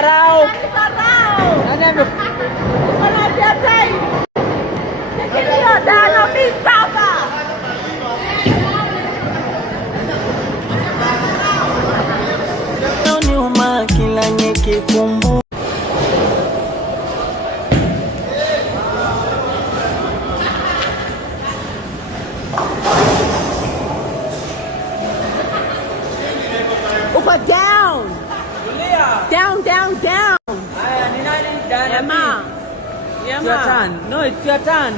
dharau. Nani ame nyuma kila nikikumbuka. Upa down. Down, down, down. Ni nani? Emma. It's your turn. No, it's your turn.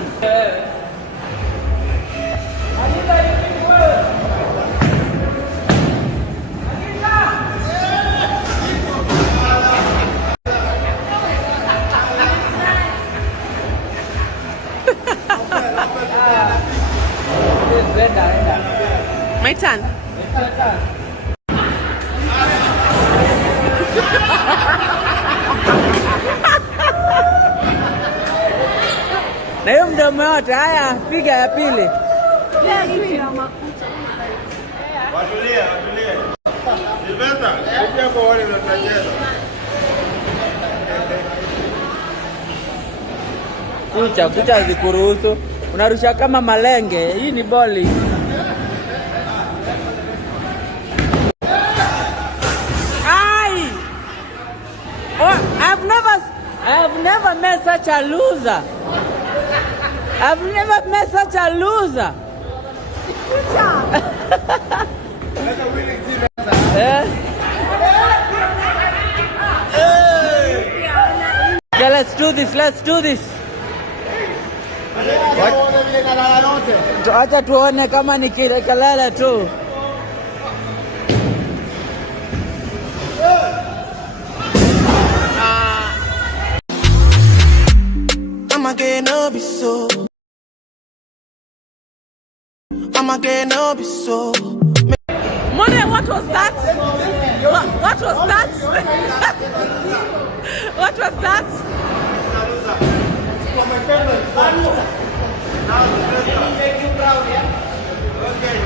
My turn. It's your turn. Na hiyo mdomo yote. Haya, piga ya pili. Watulie. Silvesta, kuja kwa wale wanacheza. Kucha zikuruhusu. Unarusha kama malenge. Hii ni boli. Ai! Oh, I've never met such a loser. I've never met such a loser. Good job. Okay, let's do this. Acha tuone kama ni kelele tu. I'ma get no be so. Mone, what was that? What was that? What was that? Now, Silvesta. Make you proud, yeah? Okay.